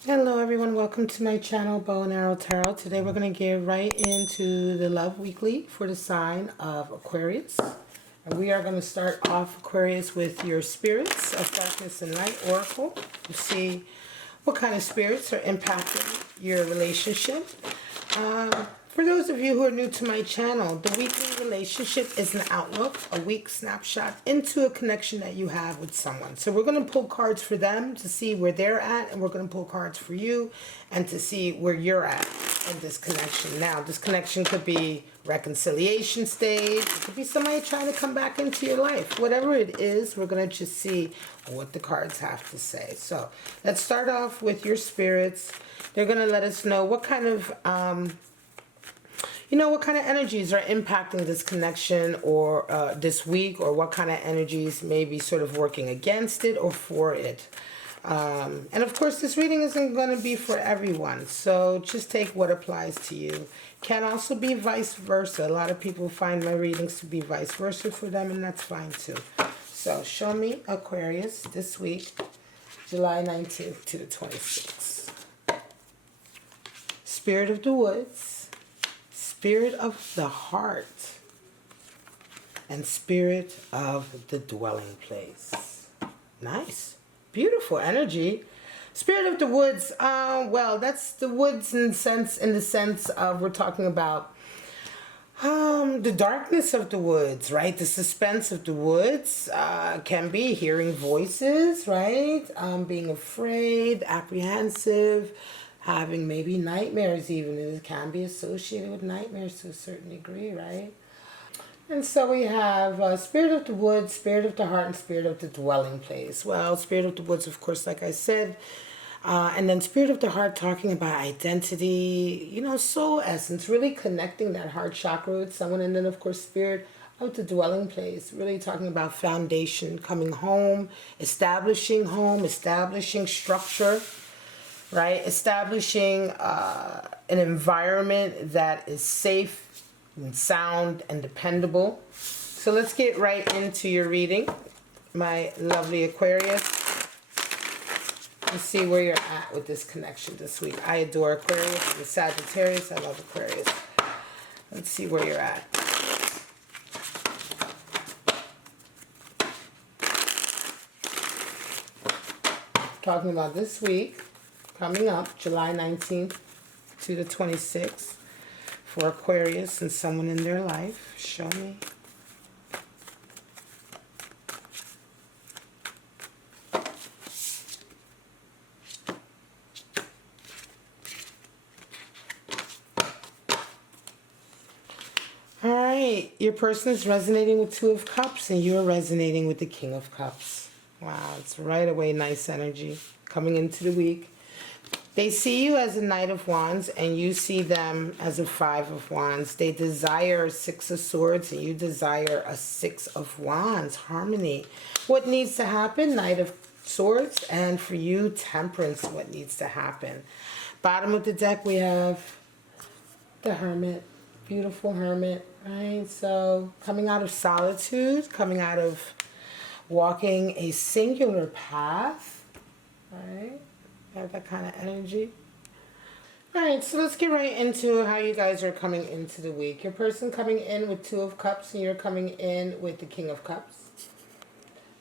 Hello everyone, welcome to my channel, Bow and Arrow Tarot. Today we're going to get right into the Love Weekly for the sign of Aquarius. And we are going to start off, Aquarius, with your spirits of darkness and light oracle to see what kind of spirits are impacting your relationship. For those of you who are new to my channel, the weekly relationship is an outlook, a week snapshot into a connection that you have with someone. So we're going to pull cards for them to see where they're at, and we're going to pull cards for you and to see where you're at in this connection. Now, this connection could be reconciliation stage, it could be somebody trying to come back into your life. Whatever it is, we're going to just see what the cards have to say. So let's start off with your spirits. They're going to let us know what kind of what kind of energies are impacting this connection or this week, or what kind of energies may be sort of working against it or for it. And of course, this reading isn't going to be for everyone, so just take what applies to you. Can also be vice versa. A lot of people find my readings to be vice versa for them, and that's fine too. So show me Aquarius this week, July 19th to the 26th. Spirit of the Woods, Spirit of the Heart, and Spirit of the Dwelling Place. Nice. Beautiful energy. Spirit of the Woods, well, that's the woods in the sense of we're talking about the darkness of the woods, right? The suspense of the woods can be hearing voices, right? Being afraid, apprehensive, having maybe nightmares even. It can be associated with nightmares to a certain degree, right? And so we have Spirit of the Woods, Spirit of the Heart, and Spirit of the Dwelling Place. Well, Spirit of the Woods, of course, like I said. And then Spirit of the Heart talking about identity, soul essence, really connecting that heart chakra with someone. And then, of course, Spirit of the Dwelling Place, really talking about foundation, coming home, establishing structure, right? Establishing an environment that is safe and sound and dependable. So let's get right into your reading, my lovely Aquarius. Let's see where you're at with this connection this week. I adore Aquarius. I'm a Sagittarius. I love Aquarius. Let's see where you're at. Talking about this week, coming up, July 19th to the 26th, for Aquarius and someone in their life. Show me. All right, your person is resonating with Two of Cups, and you're resonating with the King of Cups. Wow, it's right away nice energy coming into the week. They see you as a Knight of Wands, and you see them as a Five of Wands. They desire a Six of Swords, and you desire a Six of Wands. Harmony. What needs to happen? Knight of Swords. And for you, Temperance. What needs to happen? Bottom of the deck, we have the Hermit. Beautiful Hermit, right? So coming out of solitude, coming out of walking a singular path, right? Have that kind of energy. All right, so let's get right into how you guys are coming into the week. Your person coming in with Two of Cups, and you're coming in with the King of Cups.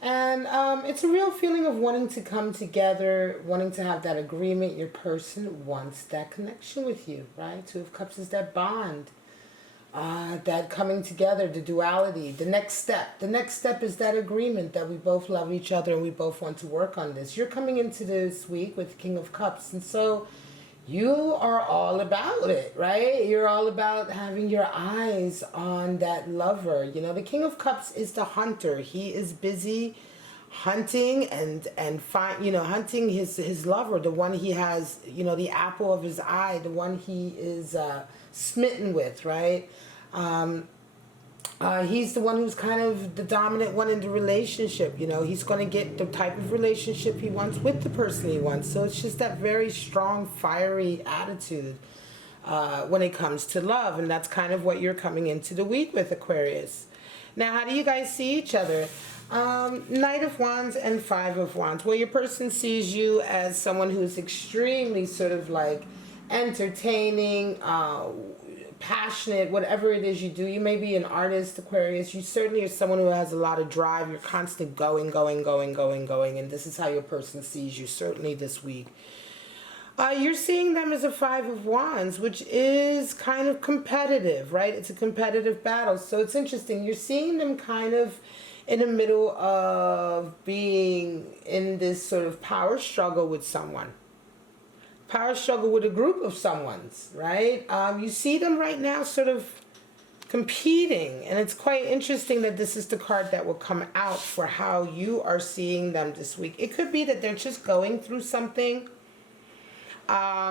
And it's a real feeling of wanting to come together, wanting to have that agreement. Your person wants that connection with you, right? Two of Cups is that bond, that coming together, the duality, the next step. The next step is that agreement that we both love each other and we both want to work on this. You're coming into this week with King of Cups, and so you are all about it, right? You're all about having your eyes on that lover. The King of Cups is the hunter. He is busy hunting and hunting his lover, the one he has, the apple of his eye, the one he is smitten with, right? He's the one who's kind of the dominant one in the relationship. He's going to get the type of relationship he wants with the person he wants. So it's just that very strong, fiery attitude when it comes to love. And that's kind of what you're coming into the week with, Aquarius. Now, how do you guys see each other? Knight of Wands and Five of Wands. Well, your person sees you as someone who's extremely sort of like entertaining, passionate, whatever it is you do. You may be an artist, Aquarius. You certainly are someone who has a lot of drive. You're constant going, and this is how your person sees you, certainly this week. You're seeing them as a Five of Wands, which is kind of competitive, right? It's a competitive battle. So it's interesting. You're seeing them kind of in the middle of being in this sort of power struggle with someone. Power struggle with a group of someone's, right? You see them right now sort of competing. And it's quite interesting that this is the card that will come out for how you are seeing them this week. It could be that they're just going through something.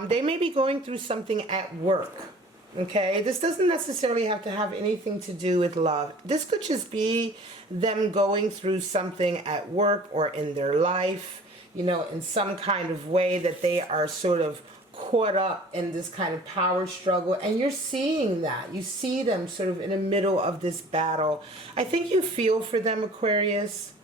They may be going through something at work. Okay, this doesn't necessarily have to have anything to do with love. This could just be them going through something at work or in their life, you know, in some kind of way that they are sort of caught up in this kind of power struggle. And you're seeing that. You see them sort of in the middle of this battle. I think you feel for them, Aquarius.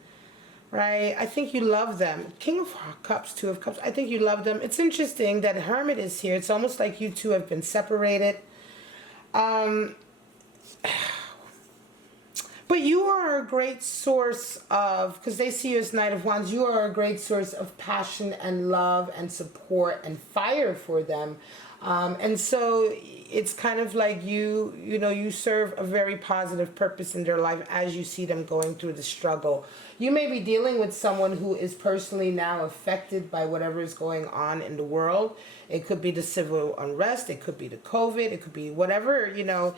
Right? I think you love them. King of Cups, Two of Cups. I think you love them. It's interesting that Hermit is here. It's almost like you two have been separated. But you are a great source of, because they see you as Knight of Wands, you are a great source of passion and love and support and fire for them. And so it's kind of like you know, you serve a very positive purpose in their life as you see them going through the struggle. You may be dealing with someone who is personally now affected by whatever is going on in the world. It could be the civil unrest. It could be the COVID. It could be whatever, you know,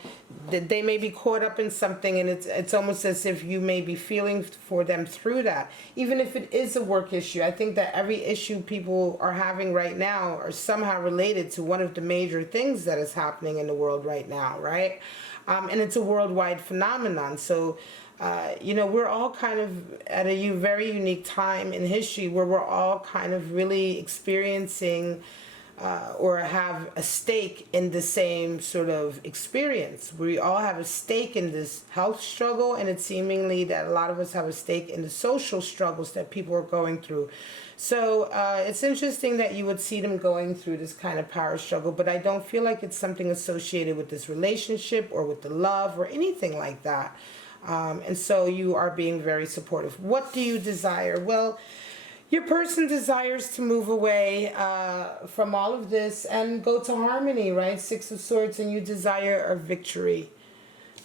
that they may be caught up in something, and it's almost as if you may be feeling for them through that. Even if it is a work issue, I think that every issue people are having right now are somehow related to one of the major things that is happening in the world right now, right? And it's a worldwide phenomenon. So, you know, we're all kind of at a very unique time in history where we're all kind of really experiencing or have a stake in the same sort of experience. We all have a stake in this health struggle, and it's seemingly that a lot of us have a stake in the social struggles that people are going through. So it's interesting that you would see them going through this kind of power struggle, but I don't feel like it's something associated with this relationship or with the love or anything like that. And so you are being very supportive. What do you desire? Well, your person desires to move away from all of this and go to harmony, right? Six of Swords, and you desire a victory,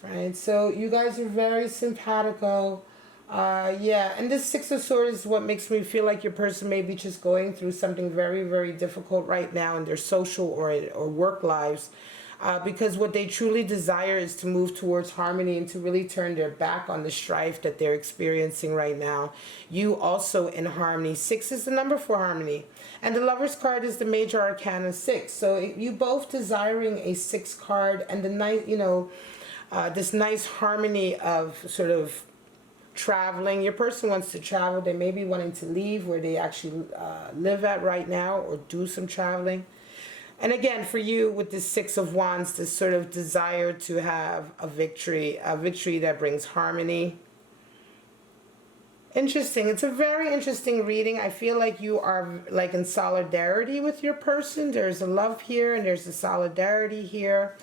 right? So you guys are very simpatico. Yeah, and this Six of Swords is what makes me feel like your person may be just going through something very, very difficult right now in their social or work lives. Because what they truly desire is to move towards harmony and to really turn their back on the strife that they're experiencing right now. You also in harmony. 6 is the number for harmony. And the Lover's card is the major arcana 6. So you both desiring a 6 card and the nice, you know, this nice harmony of sort of traveling. Your person wants to travel. They may be wanting to leave where they actually live at right now or do some traveling. And again, for you with this 6 of Wands, this sort of desire to have a victory that brings harmony. Interesting. It's a very interesting reading. I feel like you are like in solidarity with your person. There's a love here and there's a solidarity here.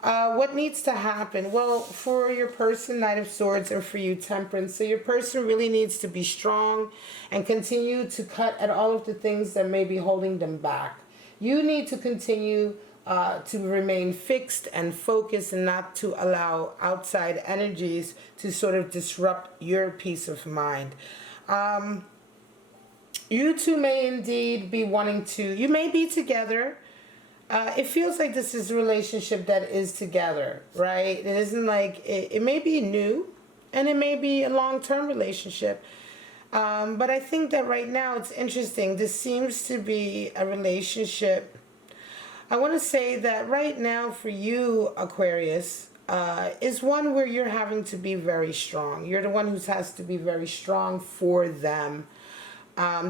What needs to happen? Well, for your person, Knight of Swords, or for you, Temperance. So your person really needs to be strong and continue to cut at all of the things that may be holding them back. You need to continue to remain fixed and focused and not to allow outside energies to sort of disrupt your peace of mind. You two may indeed be wanting to, you may be together. It feels like this is a relationship that is together, right? It isn't like, it may be new and it may be a long-term relationship. But I think that right now it's interesting. This seems to be a relationship. I want to say that right now for you, Aquarius, is one where you're having to be very strong. You're the one who has to be very strong for them.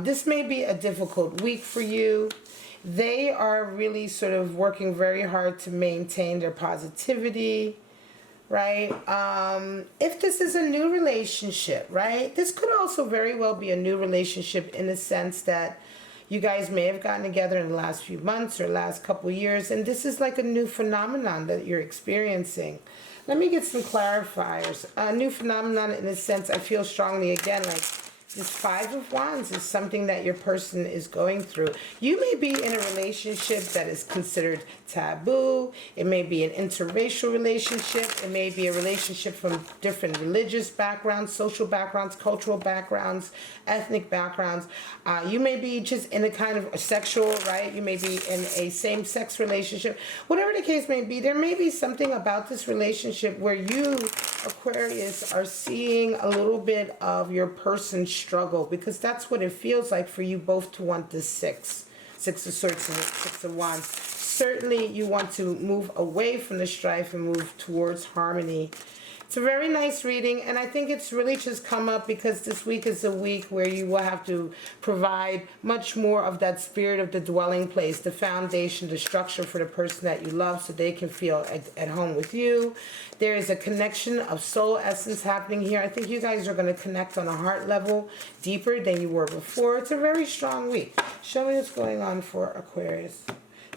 This may be a difficult week for you. They are really sort of working very hard to maintain their positivity. right? If this is a new relationship, right? This could also very well be a new relationship in the sense that you guys may have gotten together in the last few months or last couple years, and this is like a new phenomenon that you're experiencing. Let me get some clarifiers. A new phenomenon in a sense, I feel strongly again, like this Five of Wands is something that your person is going through. You may be in a relationship that is considered taboo. It may be an interracial relationship. It may be a relationship from different religious backgrounds, social backgrounds, cultural backgrounds, ethnic backgrounds. You may be just in a kind of a sexual, right? You may be in a same-sex relationship. Whatever the case may be, there may be something about this relationship where you, Aquarius, are seeing a little bit of your person's struggle, because that's what it feels like for you both to want this Six of Swords and Six of Wands. Certainly you want to move away from the strife and move towards harmony. It's a very nice reading, and I think it's really just come up because this week is a week where you will have to provide much more of that spirit of the dwelling place, the foundation, the structure for the person that you love so they can feel at home with you. There is a connection of soul essence happening here. I think you guys are going to connect on a heart level deeper than you were before. It's a very strong week. Show me what's going on for Aquarius.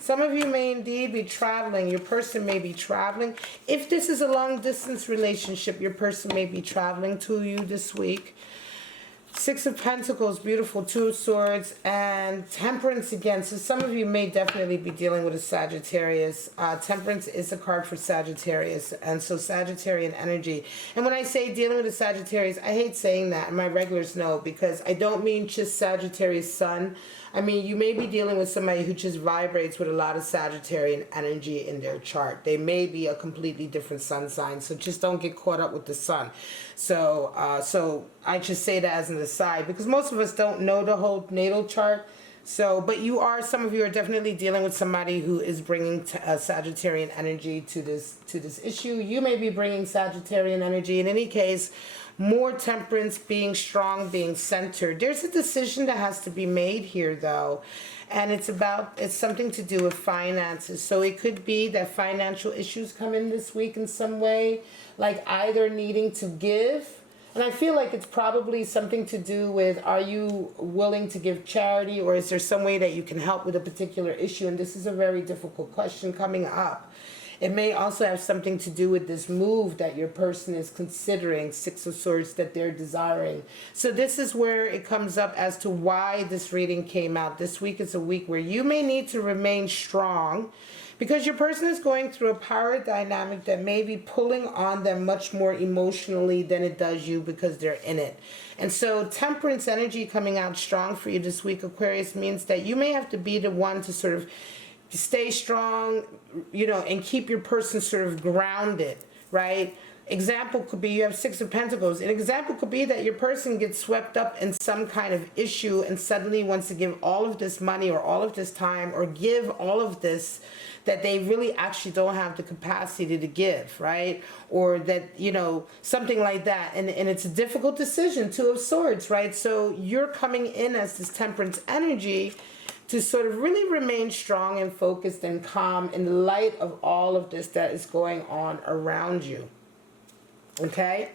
Some of you may indeed be traveling. Your person may be traveling. If this is a long-distance relationship, your person may be traveling to you this week. Six of Pentacles, beautiful, Two of Swords, and Temperance again. So some of you may definitely be dealing with a Sagittarius. Temperance is a card for Sagittarius, and so Sagittarian energy. And when I say dealing with a Sagittarius, I hate saying that, and my regulars know, because I don't mean just Sagittarius sun. I mean, you may be dealing with somebody who just vibrates with a lot of Sagittarian energy in their chart. They may be a completely different sun sign, so just don't get caught up with the sun. So I just say that as an aside, because most of us don't know the whole natal chart. So, but some of you are definitely dealing with somebody who is bringing Sagittarian energy to this issue. You may be bringing Sagittarian energy. In any case, more temperance, being strong, being centered. There's a decision that has to be made here, though, and it's something to do with finances. So it could be that financial issues come in this week in some way, like either needing to give. And I feel like it's probably something to do with, are you willing to give charity, or is there some way that you can help with a particular issue? And this is a very difficult question coming up. It may also have something to do with this move that your person is considering, Six of Swords, that they're desiring. So this is where it comes up as to why this reading came out. This week is a week where you may need to remain strong, because your person is going through a power dynamic that may be pulling on them much more emotionally than it does you, because they're in it. And so temperance energy coming out strong for you this week, Aquarius, means that you may have to be the one to sort of stay strong, and keep your person sort of grounded, right? Example could be you have Six of Pentacles. An example could be that your person gets swept up in some kind of issue and suddenly wants to give all of this money or all of this time or give all of this that they really actually don't have the capacity to give, right? Or that, something like that. And it's a difficult decision, Two of Swords, right? So you're coming in as this temperance energy to sort of really remain strong and focused and calm in light of all of this that is going on around you. Okay?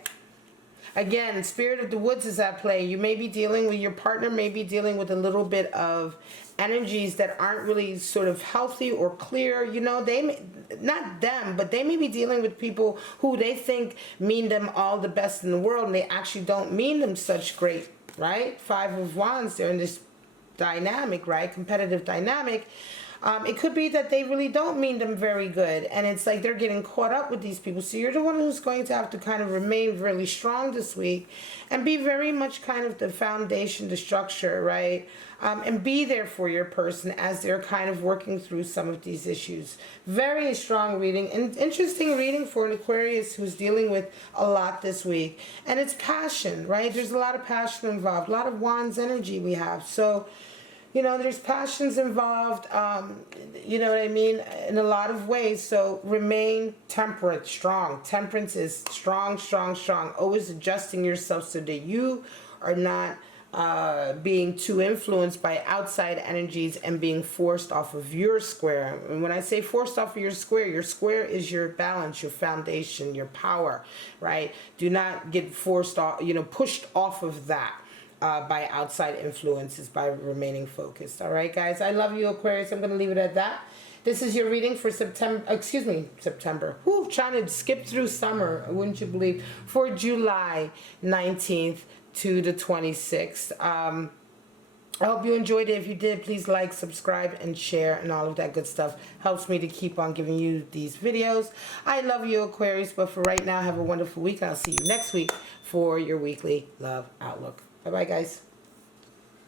Again, Spirit of the Woods is at play. You may be dealing with, your partner may be dealing with a little bit of energies that aren't really sort of healthy or clear. They may, not them, but they may be dealing with people who they think mean them all the best in the world, and they actually don't mean them such great, right? Five of Wands, they're in this dynamic, right? Competitive dynamic. It could be that they really don't mean them very good, and it's like they're getting caught up with these people. So you're the one who's going to have to kind of remain really strong this week and be very much kind of the foundation, the structure, right? And be there for your person as they're kind of working through some of these issues. Very strong reading, and interesting reading for an Aquarius who's dealing with a lot this week. And it's passion, right? There's a lot of passion involved, a lot of Wands energy we have. So there's passions involved, you know what I mean, in a lot of ways. So remain temperate, strong. Temperance is strong, strong, strong. Always adjusting yourself so that you are not being too influenced by outside energies and being forced off of your square. And when I say forced off of your square is your balance, your foundation, your power, right? Do not get forced off, pushed off of that by outside influences, by remaining focused. All right, guys, I love you, Aquarius. I'm going to leave it at that. This is your reading for September. Whew, trying to skip through summer, wouldn't you believe? For July 19th to the 26th. I hope you enjoyed it. If you did, please like, subscribe, and share, and all of that good stuff. Helps me to keep on giving you these videos. I love you, Aquarius, but for right now, have a wonderful week. I'll see you next week for your weekly love outlook. Bye-bye, guys.